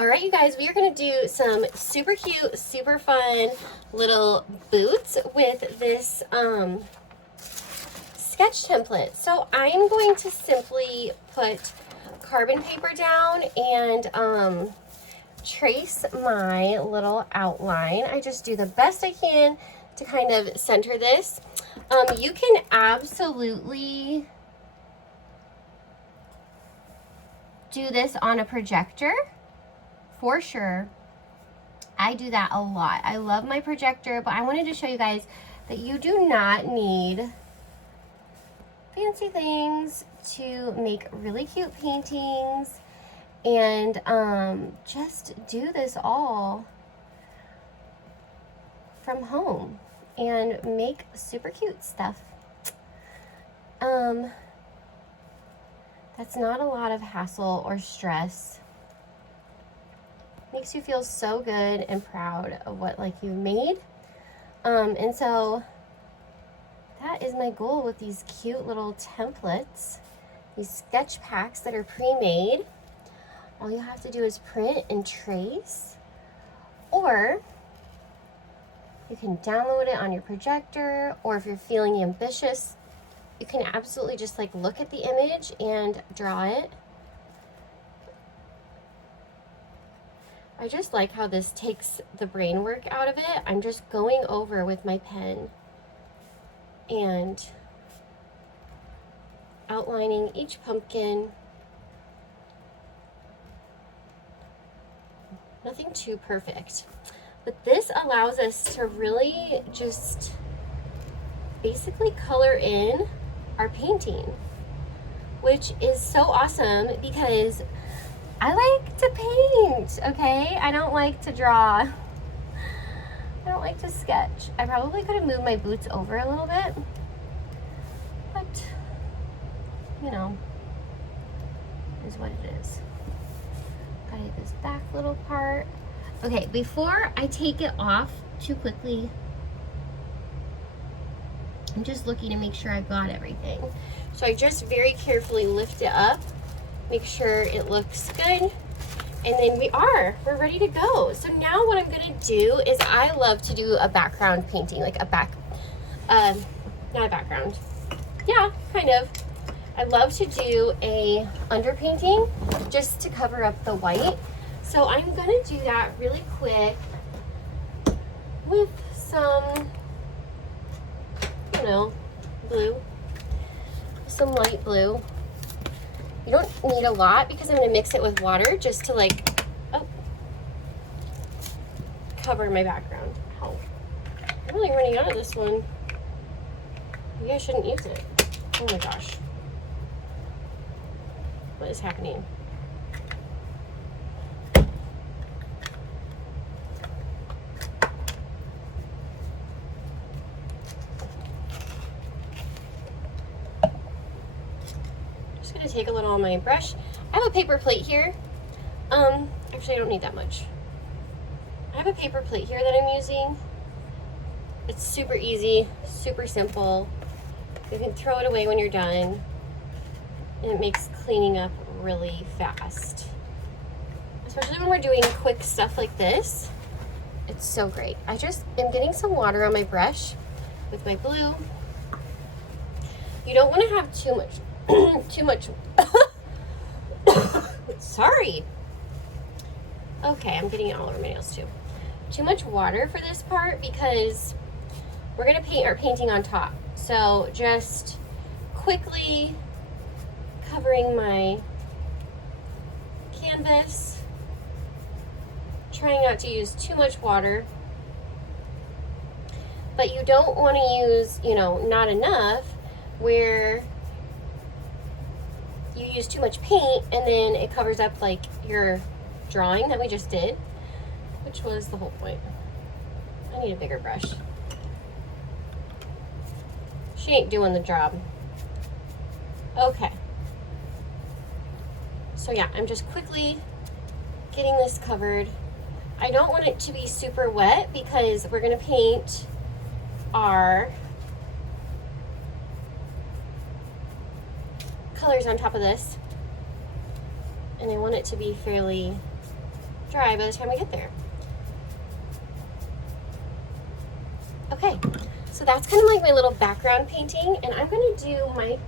All right, you guys, we are going to do some super cute, super fun little boots with this sketch template. So I'm going to simply put carbon paper down and trace my little outline. I just do the best I can to kind of center this. You can absolutely do this on a projector. For sure. I do that a lot. I love my projector, but I wanted to show you guys that you do not need fancy things to make really cute paintings, and just do this all from home and make super cute stuff. That's not a lot of hassle or stress. Makes you feel so good and proud of what you've made. And so that is my goal with these cute little templates, these sketch packs that are pre-made. All you have to do is print and trace, or you can download it on your projector, or if you're feeling ambitious, you can absolutely just look at the image and draw it. I just like how this takes the brain work out of it. I'm just going over with my pen and outlining each pumpkin. Nothing too perfect, but this allows us to really just basically color in our painting, which is so awesome because I like to paint, okay? I don't like to draw. I don't like to sketch. I probably could have moved my boots over a little bit, but, you know, is what it is. Gotta get this back little part. Okay, before I take it off too quickly, I'm just looking to make sure I've got everything. So I just very carefully lift it up, make sure it looks good, and then we're ready to go. So now what I'm gonna do is, I love to do a background painting, not a background, yeah, kind of. I love to do a underpainting just to cover up the white. So I'm gonna do that really quick with some, blue, some light blue. You don't need a lot because I'm gonna mix it with water just to cover my background. Oh, I'm really running out of this one. Maybe I shouldn't use it. Oh my gosh. What is happening? Just gonna take a little on my brush. I have a paper plate here. Actually I don't need that much. I have a paper plate here that I'm using. It's super easy, super simple. You can throw it away when you're done, and it makes cleaning up really fast. Especially when we're doing quick stuff like this. It's so great. I just am getting some water on my brush with my blue. You don't want to have too much, sorry. Okay, I'm getting it all over my nails too. Too much water for this part because we're gonna paint our painting on top. So just quickly covering my canvas, trying not to use too much water, but you don't want to use, not enough where you use too much paint and then it covers up your drawing that we just did, which was the whole point. I need a bigger brush. She ain't doing the job. Okay. So yeah, I'm just quickly getting this covered. I don't want it to be super wet because we're gonna paint our colors on top of this. And I want it to be fairly dry by the time we get there. Okay, so that's kind of like my little background painting, and I'm gonna do my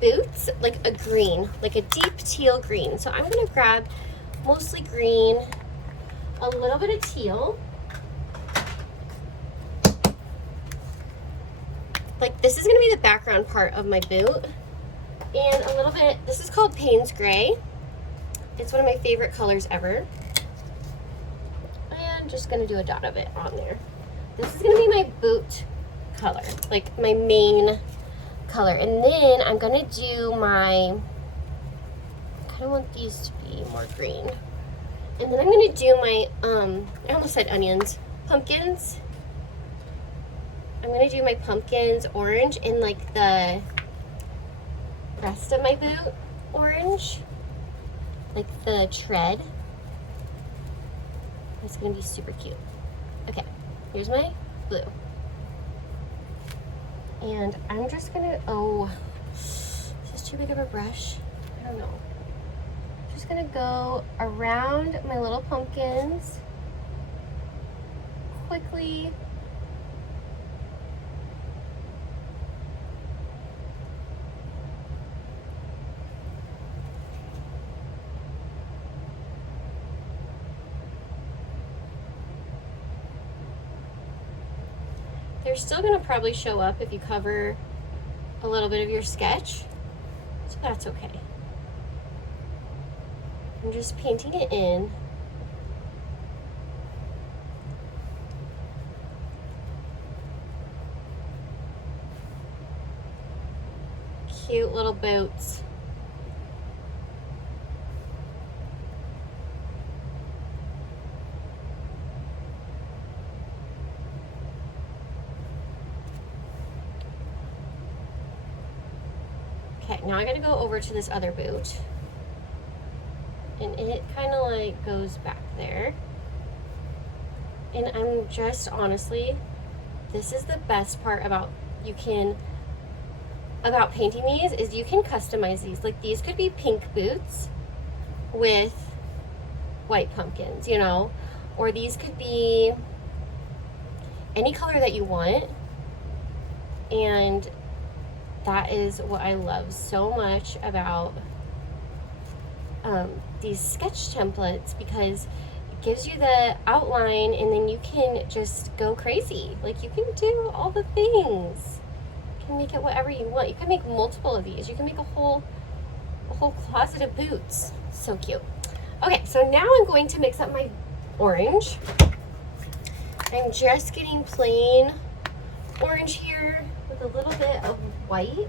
boots like a green, like a deep teal green. So I'm gonna grab mostly green, a little bit of teal. Like this is gonna be the background part of my boot. And a little bit, this is called Payne's Gray. It's one of my favorite colors ever. And just gonna do a dot of it on there. This is gonna be my boot color, like my main color. And then I'm gonna do my, I kind of want these to be more green. And then I'm gonna do my, I almost said onions, pumpkins. I'm gonna do my pumpkins orange and like the rest of my boot orange, like the tread. It's gonna be super cute. Okay, here's my blue. And I'm just gonna, oh, is this too big of a brush? I don't know. I'm just gonna go around my little pumpkins quickly. They're still gonna probably show up if you cover a little bit of your sketch, so that's okay. I'm just painting it in. Cute little boots. Okay, now I gotta go over to this other boot. And it kind of like goes back there. And I'm just honestly, this is the best part about painting these is you can customize these. Like these could be pink boots with white pumpkins, you know, or these could be any color that you want. And that is what I love so much about these sketch templates, because it gives you the outline and then you can just go crazy. Like you can do all the things. You can make it whatever you want. You can make multiple of these. You can make a whole closet of boots. So cute. Okay, so now I'm going to mix up my orange. I'm just getting plain orange here with a little bit of white.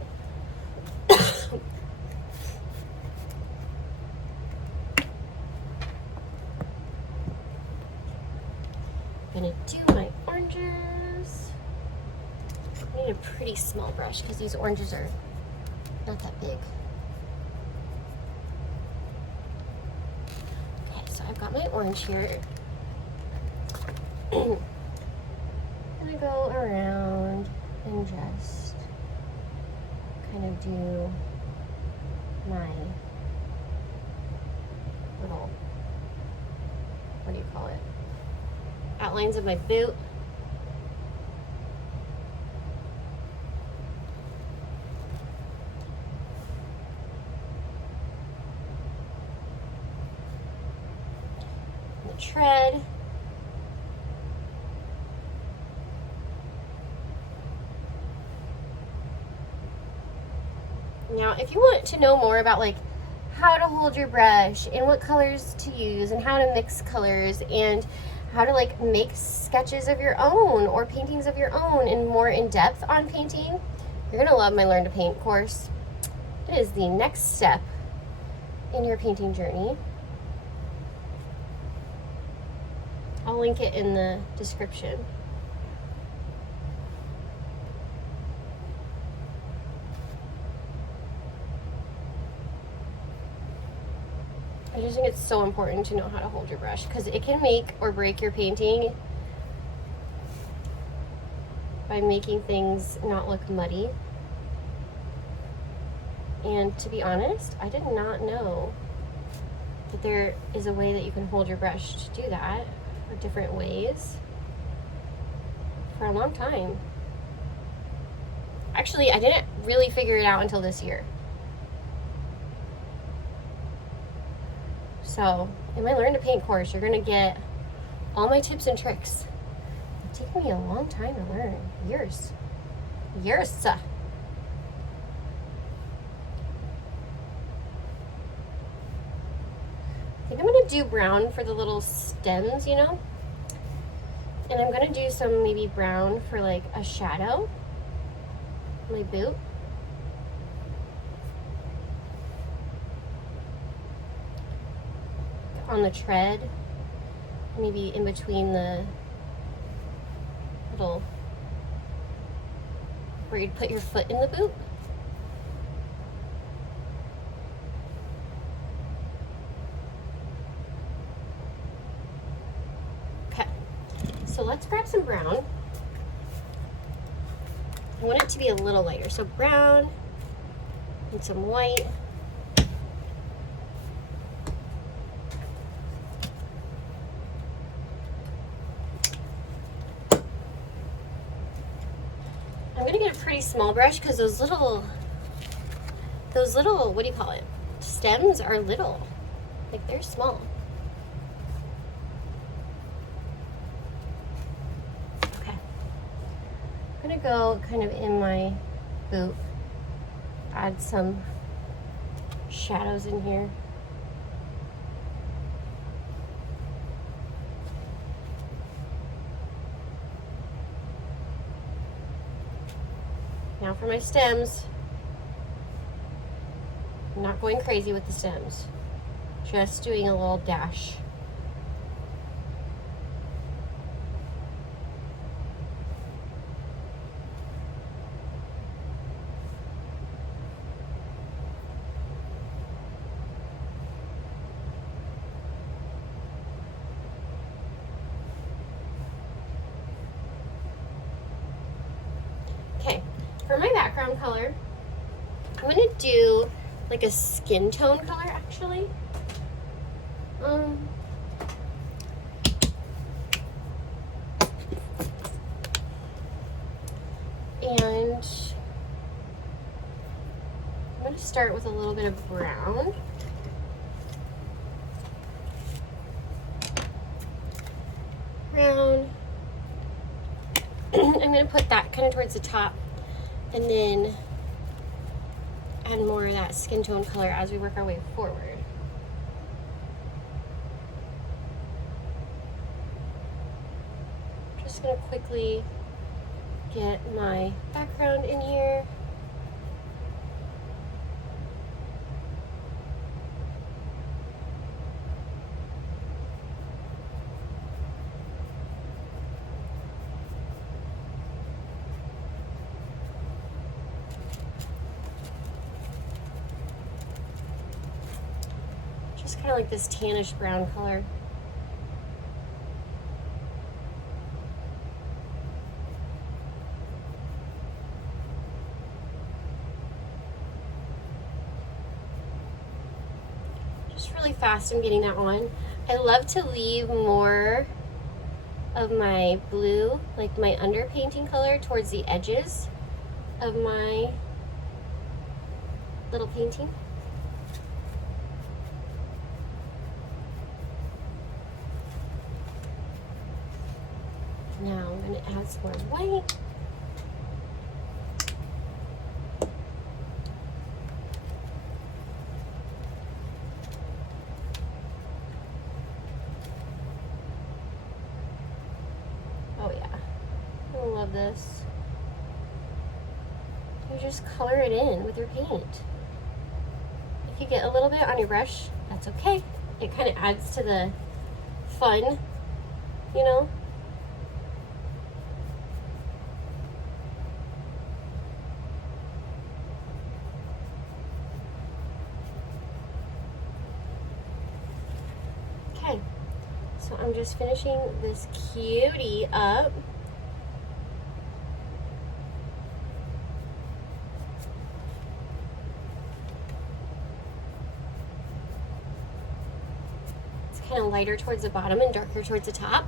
I'm gonna do my oranges. I need a pretty small brush because these oranges are not that big. Okay, so I've got my orange here. I'm gonna go around and just kind of do my little, what do you call it? Outlines of my boot. The tread. Now, if you want to know more about like how to hold your brush and what colors to use and how to mix colors and how to like make sketches of your own or paintings of your own and more in depth on painting, you're gonna love my Learn to Paint course. It is the next step in your painting journey. I'll link it in the description. I just think it's so important to know how to hold your brush because it can make or break your painting by making things not look muddy. And to be honest, I did not know that there is a way that you can hold your brush to do that, or different ways, for a long time. Actually, I didn't really figure it out until this year. So in my Learn to Paint course, you're gonna get all my tips and tricks. It's taken me a long time to learn. Years. I think I'm gonna do brown for the little stems, you know? And I'm gonna do some maybe brown for like a shadow on my boot. On the tread, maybe in between the little, where you'd put your foot in the boot. Okay, so let's grab some brown. I want it to be a little lighter, so brown and some white. I'm gonna get a pretty small brush because those little, what do you call it? Stems are little, like they're small. Okay, I'm gonna go kind of in my boot, add some shadows in here. Now for my stems, I'm not going crazy with the stems, just doing a little dash. Okay. For my background color, I'm going to do like a skin tone color actually. And I'm going to start with a little bit of brown. I'm going to put that kind of towards the top, and then add more of that skin tone color as we work our way forward. Just going to quickly get my background in here. Just kind of like this tannish brown color. Just really fast I'm getting that on. I love to leave more of my blue, like my underpainting color, towards the edges of my little painting. Now I'm going to add some more white. Oh yeah, I love this. You just color it in with your paint. If you get a little bit on your brush, that's okay. It kind of adds to the fun, you know? Okay, so I'm just finishing this cutie up. lighter towards the bottom and darker towards the top.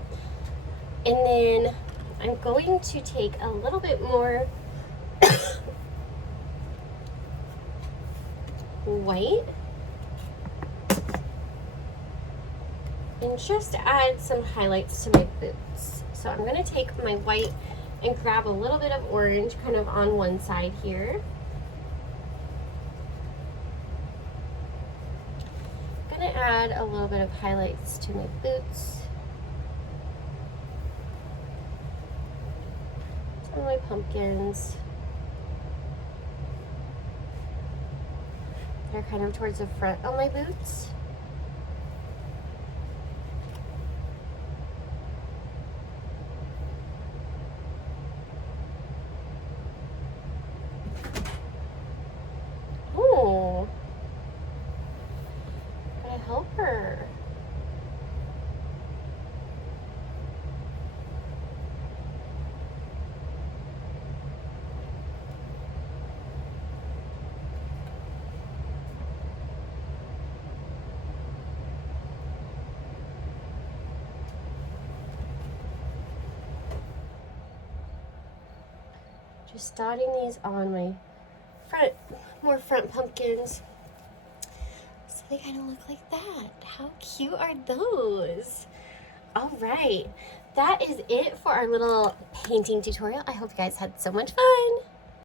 And then I'm going to take a little bit more white and just add some highlights to my boots. So I'm going to take my white and grab a little bit of orange kind of on one side here. I'm going to add a little bit of highlights to my boots. Some of my pumpkins. They're kind of towards the front of my boots. Oh, gotta help her. Just dotting these on my front, more front pumpkins. So they kind of look like that. How cute are those? All right, that is it for our little painting tutorial. I hope you guys had so much fun.